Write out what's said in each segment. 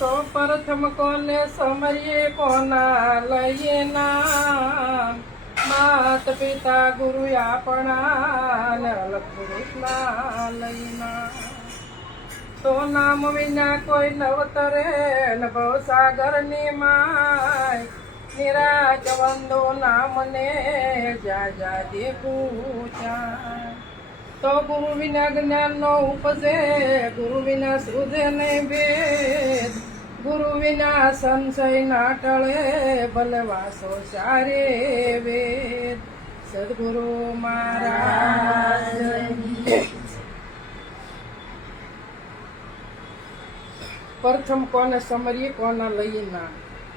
તો પ્રથમ કોને સમરીએ કોના લઈએ નામ, માત પિતા ગુરુ આપણા ને અલગ પુરુષના લઈના. તો નામ વિના કોઈ નવતરે ન ભવસાગરની માય, નિરાજ વંદો નામને જા જા દેખું ચાય. તો ગુરુ વિના જ્ઞાન નો ઉપજે, ગુરુ વિના સુધે નહીં ભેદ, ગુરુ વિના સંશય ના ટળે, બલવાસો સારે વેદ. સદગુરુ મહારાજ. પ્રથમ કોને સમરીએ કોના લઈએ ના,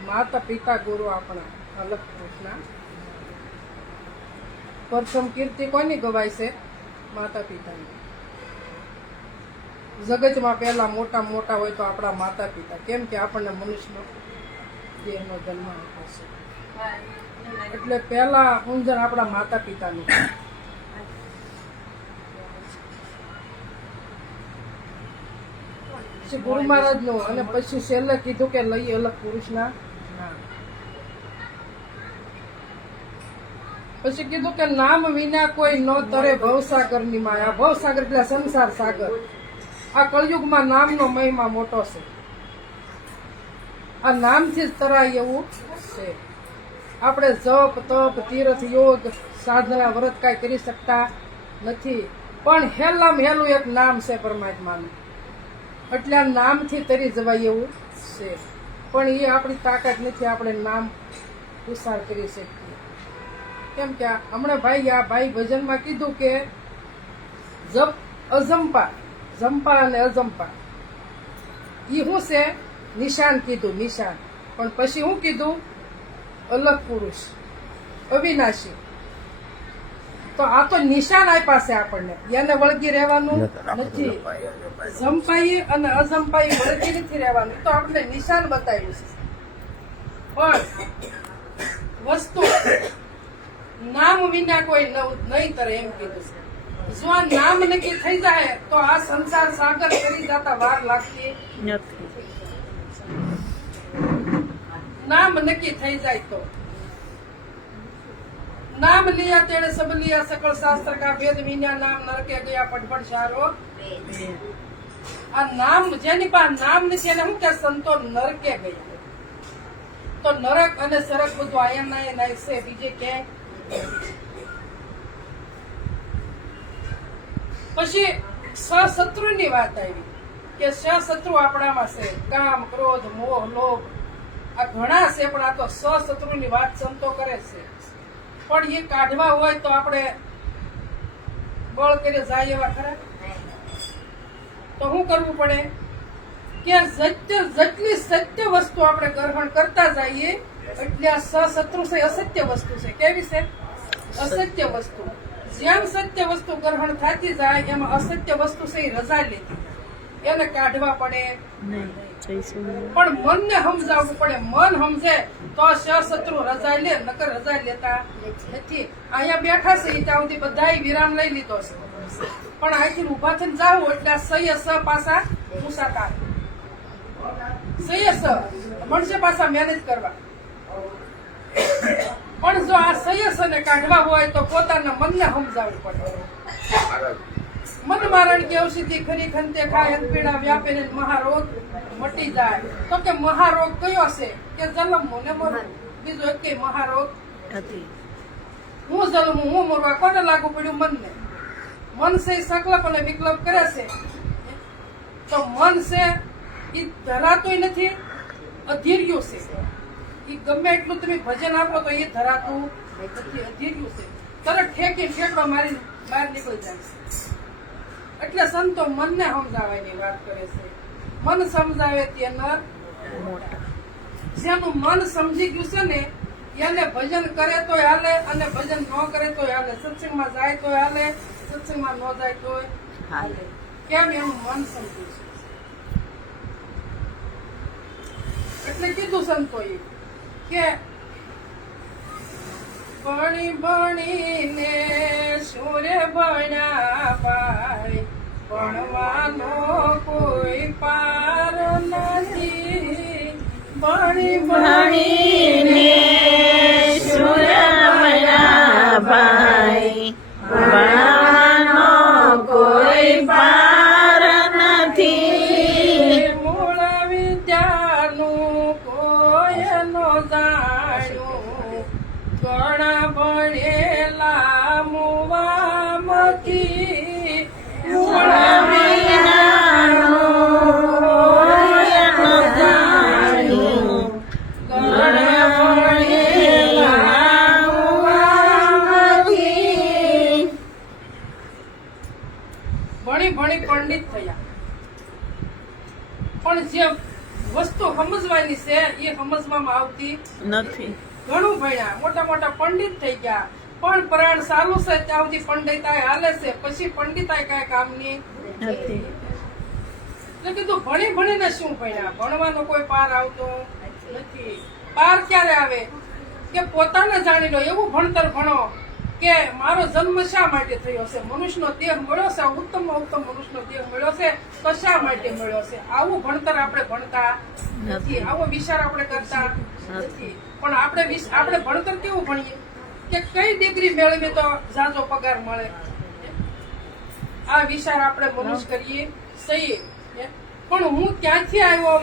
માતા પિતા ગુરુ આપણા અલગ પુરુષના. પ્રથમ કીર્તિ કોની ગવાય છે? માતા પિતાની. જગતમાં પહેલા મોટા મોટા હોય તો આપણા માતા પિતા. કેમ કે આપણને મનુષ્યનો દેહનો જન્મ આપ્યો છે, એટલે પહેલા ઉંજર આપણા માતા પિતાનું. પછી ગુરુ મહારાજ નું, અને પછી છેલ્લે કીધું કે લઈ અલગ પુરુષના નામ. પછી કીધું કે નામ વિના કોઈ ન તરે ભવસાગર ની માયા. ભવસાગર એટલે સંસાર સાગર. આ કળયુગમાં નામનો મહિમા મોટો છે. આ નામથી જ તરાય એવું છે. આપણે જપ તપ તીર્થ યોગ સાધના વ્રત કાંઈ કરી શકતા નથી, પણ હેલામાં હેલું એક નામ છે પરમાત્માનું. એટલે આ નામથી તરી જવાય એવું છે, પણ એ આપણી તાકાત નથી. આપણે નામ ઉચ્ચાર કરી શકીએ. કેમ કે હમણાં આ ભાઈ ભજનમાં કીધું કે જપ અજંપા, જંપા અને અજંપા એ શું છે? નિશાન કીધું, નિશાન. પણ પછી શું કીધું? અલગ પુરુષ, અવિનાશી. તો આ તો નિશાન આપ્યા છે આપણને, એને વળગી રહેવાનું નથી. જંપાઈ અને અજંપાઈ વળગી નથી રહેવાનું, તો આપણે નિશાન બતાવ્યું છે. પણ વસ્તુ નામ વિના કોઈ નહીં તરે એમ કીધું છે. જો આ નામ નક્કી થઈ જાય તો આ સંસાર સાગર કરી જતા વાર લાગતી નથી. નામ નક્કી થઈ જાય તો નામ લિયા તેણે સબ લિયા, સકળ શાસ્ત્ર કા ભેદ વિના નામ નરકે ગયા પટપટ સારો. આ નામ જેની પાસે નામ નથી એને શું કે સંતો નરકે ગયા. તો નરક અને સરક બધું આયા ના છે, બીજે ક્યાંય. પછી સશત્રુ ની વાત આવી કે સશત્રુ આપણામાં છે. કામ ક્રોધ મોહ લોભ આ ઘણા છે, પણ આ તો સશત્રુ ની વાત સંતો કરે છે. પણ એ કાઢવા હોય તો આપણે બળ કરી જાય એવા ખરા? તો શું કરવું પડે કે જેટલી સત્ય વસ્તુ આપણે ગ્રહણ કરતા જઈએ એટલે આ સશત્રુ છે અસત્ય વસ્તુ છે. કેવી છે? અસત્ય વસ્તુ. જેમ સત્ય વસ્તુ ગ્રહણ થતી જાય એમાં અસત્ય વસ્તુ છે રજા લેતી, એને કાઢવા પડે. પણ મનને સમજાવવું પડે. મન સમજે તો સશત્રુ રજા લે, નકર રજા લેતા નથી. અહીંયા બેઠા છે ત્યાં સુધી બધા વિરામ લઈ લીધો છે, પણ અહીંથી ઉભા થઈને જાવ એટલે સહી સ પાછા મુસાતા સહી સ મળશે પાછા મહેનત કરવા. પણ જો આ સહી ને કાઢવા હોય તો પોતાના મનને સમજાવવું પડે. મન મારણ કે ઔષધિ ખરી ખંતે ખાય પીડા વ્યાપે ને મહારોગ મટી જાય. તો કે મહારોગ કયો છે? કે જન્મવું ને મરવું. બીજો એક મહારોગ નથી. હું જન્મું હું મરવા કોને લાગુ પડ્યું? મનને. મન છે સંકલ્પ અને વિકલ્પ કરે છે. તો મન છે એ ધરાતું નથી, અધીર્યું છે. એ ગમે એટલું તમે ભજન આપો તો એ ધરાતું નથી, અધીર્યું છે. તરત ઠેકી ઠેકડો મારી બહાર નીકળી જાય છે. એટલે સંતો મનને સમજાવવાની વાત કરે છે. મન સમજાવે તે નર મોટા. જેનું મન સમજી ગયું છે ને એને ભજન કરે તો હાલે, અને ભજન ન કરે તો હાલે. સત્સંગમાં જાય તો હાલે, સત્સંગમાં ન જાય તો હાલે. કેમ? એનું મન સમજ્યું છે. એટલે કીધું સંતોએ કે ભણી ભણીને સૂર્ય ભણ્યા પાય, ભણવાનો કોઈ પાર નથી. ભણી ભણીને સુરમણા ભાઈ ભણવાનો કોઈ પાર નથી. મૂળ વિદ્યાનું કોઈ નો જાણ્યું, ઘણા ભણેલા મુવામથી. મૂળ વિનાનું કોઈ ન જાણ્યું, ઘણા ભણેલા મુવામથી. ભણી ભણી પંડિત થયા, પણ જે વસ્તુ સમજવાની છે એ સમજવામાં આવતી નથી. ઘણું ભણ્યા, મોટા મોટા પંડિત થઈ ગયા, પણ પરાણ સારું છે ત્યાં સુધી પંડિતાઈ હાલે છે, પછી પંડિતાઈ કઈ કામની નથી. એટલે કીધું ભણી ભણીને શું ભણ્યા, ભણવાનો કોઈ પાર આવતો નથી. પાર ક્યારે આવે કે પોતાને જાણી લો એવું ભણતર ભણો કે મારો જન્મ શા માટે થયો છે, મનુષ્યનો દેહ મળ્યો છે, ઉત્તમ ઉત્તમ મનુષ્યનો દેહ મળ્યો છે તો શા માટે મળ્યો છે. આવું ભણતર આપણે ભણતા નથી, આવો વિચાર આપણે કરતા નથી. પણ આપણે ભણતર કેવું ભણીએ કે કઈ ડિગ્રી મેળવીએ તો ઝાઝો પગાર મળે, આ વિચાર આપણે મનુષ્ય કરીએ સહી. પણ હું ક્યાંથી આવ્યો,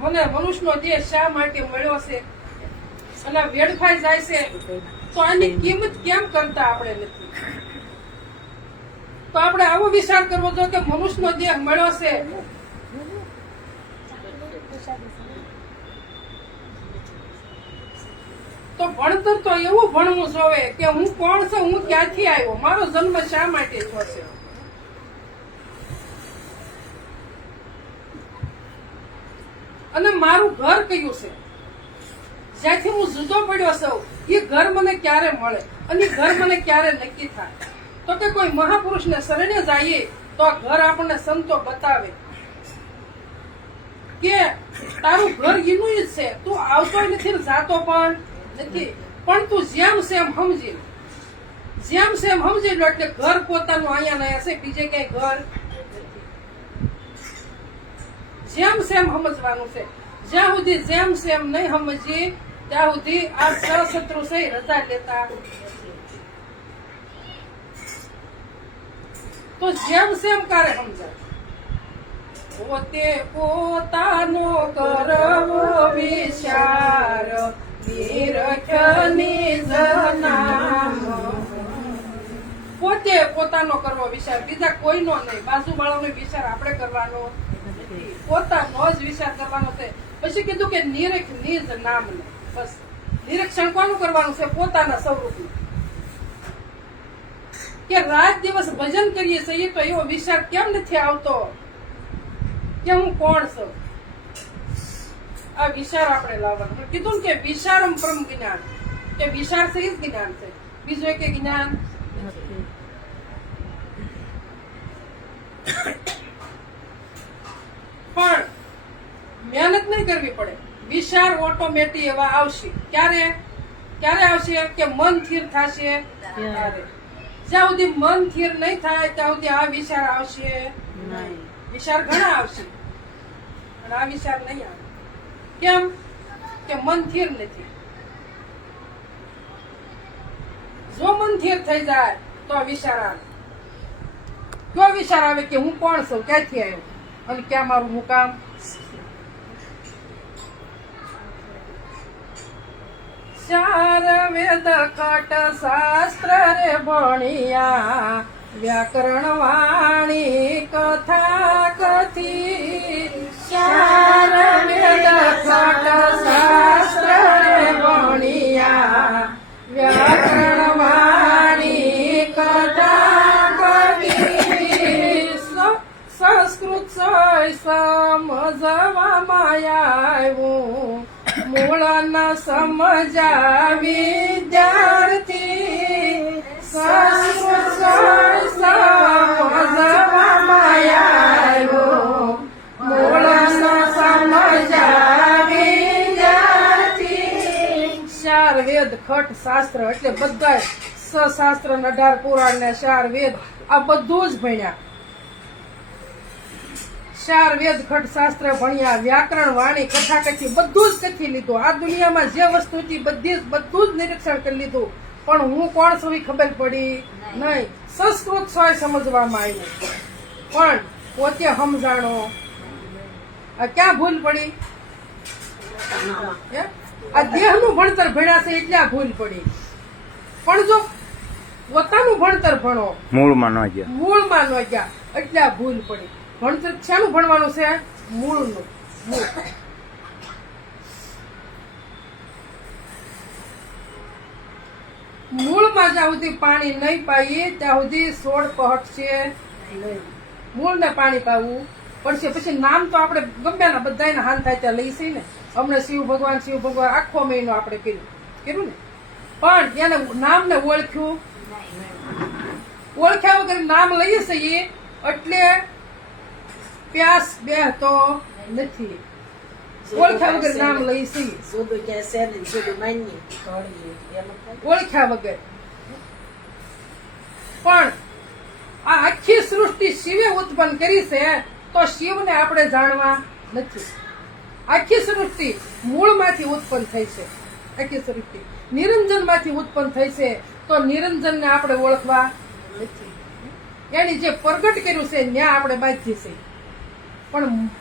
મને મનુષ્યનો દેહ શા માટે મળ્યો છે અને વેડફાઈ જાય છે, તો આની કિંમત કેમ કરતા આપણે નથી. તો આપણે આવો વિચાર કરવો જોઈએ કે મનુષ્યનો દેહ મળ્યો છે તો ભણતર તો એવું ભણવું જોવે કે હું કોણ છું, હું ક્યાંથી આવ્યો, મારો જન્મ શા માટે થયો છે. અને મારું ઘર કયું છે, જ્યાંથી હું જુદો પડ્યો છું એ ઘર મને ક્યારે મળે અને ઘર મને ક્યારે નક્કી થાય. તો કે કોઈ મહાપુરુષને શરણે જઈએ તો આ ઘર આપણને સંતો બતાવે કે તારું ઘર એનું જ છે, તું આવતો નથી જાતો પણ નથી, પણ તું જેમ સેમ સમજી લે, જેમ સેમ સમજી લો એટલે ઘર પોતાનું અહીંયા ને અહીંયા છે, બીજે ક્યાંય ઘર નથી. જેમ સેમ સમજવાનું છે, જ્યાં સુધી જેમ સેમ નહીં સમજીએ ત્યાં સુધી આ સશત્રુ છે રજા લેતા. તો જેમ સેમ કારે સમજાય, પોતે પોતાનો કરવો વિચાર, નિરખની જનામ. પોતે પોતાનો કરવો વિચાર, બીજા કોઈનો નહીં, બાજુવાળાનો વિચાર આપણે કરવાનો નથી, પોતાનો જ વિચાર કરવાનો છે. પછી કીધું કે નિરખ નિજ નામ ને, બસ નિરીક્ષણ કોનું કરવાનું છે, પોતાના સ્વરૂપનું. કે રાત દિવસ ભજન કરીએ છીએ તો એવો વિચાર કેમ નથી આવતો કે હું કોણ છું. આ વિચાર આપણે લાવવાનો. કીધું ને કે વિચારમ પરમ જ્ઞાન, કે વિચાર છે એ જ જ્ઞાન છે, બીજું એક જ્ઞાન નથી. પણ મહેનત નહીં કરવી પડે, વિચાર ઓટોમેટિક એવા આવશે. ક્યારે આવશે કે મન સ્થિર થશે ત્યારે. જ્યાં સુધી મન સ્થિર નહીં થાય ત્યાં સુધી આ વિચાર આવશે નહીં. વિચાર ઘણા આવશે અને આ વિચાર નહીં આવે. કેમ કે મન સ્થિર નથી. જો મન સ્થિર થઈ જાય તો વિચાર આવે. કયો વિચાર આવે કે હું કોણ છું, ક્યાંથી આવ્યો અને ક્યાં મારું મુકામ. ચાર વેદ કટ શાસ્ત્ર રે ભણિયા, વ્યાકરણ વાણી કથા કથી. ચાર વેદ કટ શાસ્ત્ર રે ભણિયા, વ્યાકરણ વાણી કથા કથી. સંસ્કૃત સમજવામાં આવ્યું, મૂળ ન સમજા વિદ્યાર્થી. સંસ્કૃત સમજવામાં આવ્યું, મૂળ ન સમજા વિદ્યાર્થી. ચાર વેદ ખટ શાસ્ત્ર એટલે બધા સશાસ્ત્ર 18 પુરાણ ને 4 વેદ આ બધું જ ભણ્યા. ચાર વેદ ખટ શાસ્ત્ર ભણ્યા, વ્યાકરણ વાણી કથા કથી બધું જ કથી લીધું. આ દુનિયામાં જે વસ્તુ હતી બધું જ નિરીક્ષણ કરી લીધું, પણ હું કોણ છું એ ખબર પડી નહીં. સંસ્કૃત સોય સમજવામાં આવ્યું, પણ પોતે સમજાણો. આ ક્યાં ભૂલ પડી? હે? આ દેહનું ભણતર ભણ્યા છે એટલે આ ભૂલ પડી. પણ જો પોતાનું ભણતર ભણો, મૂળમાં ન ગયા. મૂળમાં ન ગયા એટલે આ ભૂલ પડી. ભણતર શાનું ભણવાનું છે? મૂળનું. મૂળ. મૂળમાં જ્યાં સુધી પાણી નહીં પાઈએ ત્યાં સુધી છોડ પહોંચશે નહીં. મૂળને પાણી પાવું પડશે. પછી નામ તો આપણે ગમે ના બધાને હાન થાય ત્યાં લઈશી ને. અમને શિવ ભગવાન આખો મહિનો આપણે કર્યું ને, પણ એને નામને ઓળખ્યું. ઓળખ્યા વગર નામ લઈએ છીએ એટલે પ્યાસ બેહતો નથી. ઓળખ્યા વગર નામ લઈ છીએ. ઓળખ્યા વગર. પણ આ આખી સૃષ્ટિ શિવે ઉત્પન્ન કરી છે તો શિવને આપણે જાણવા નથી. આખી સૃષ્ટિ મૂળમાંથી ઉત્પન્ન થઈ છે. આખી સૃષ્ટિ નિરંજનમાંથી ઉત્પન્ન થઈ છે તો નિરંજનને આપણે ઓળખવા નથી. એની જે પ્રગટ કર્યું છે ત્યાં આપણે બાંધીએ છીએ, પણ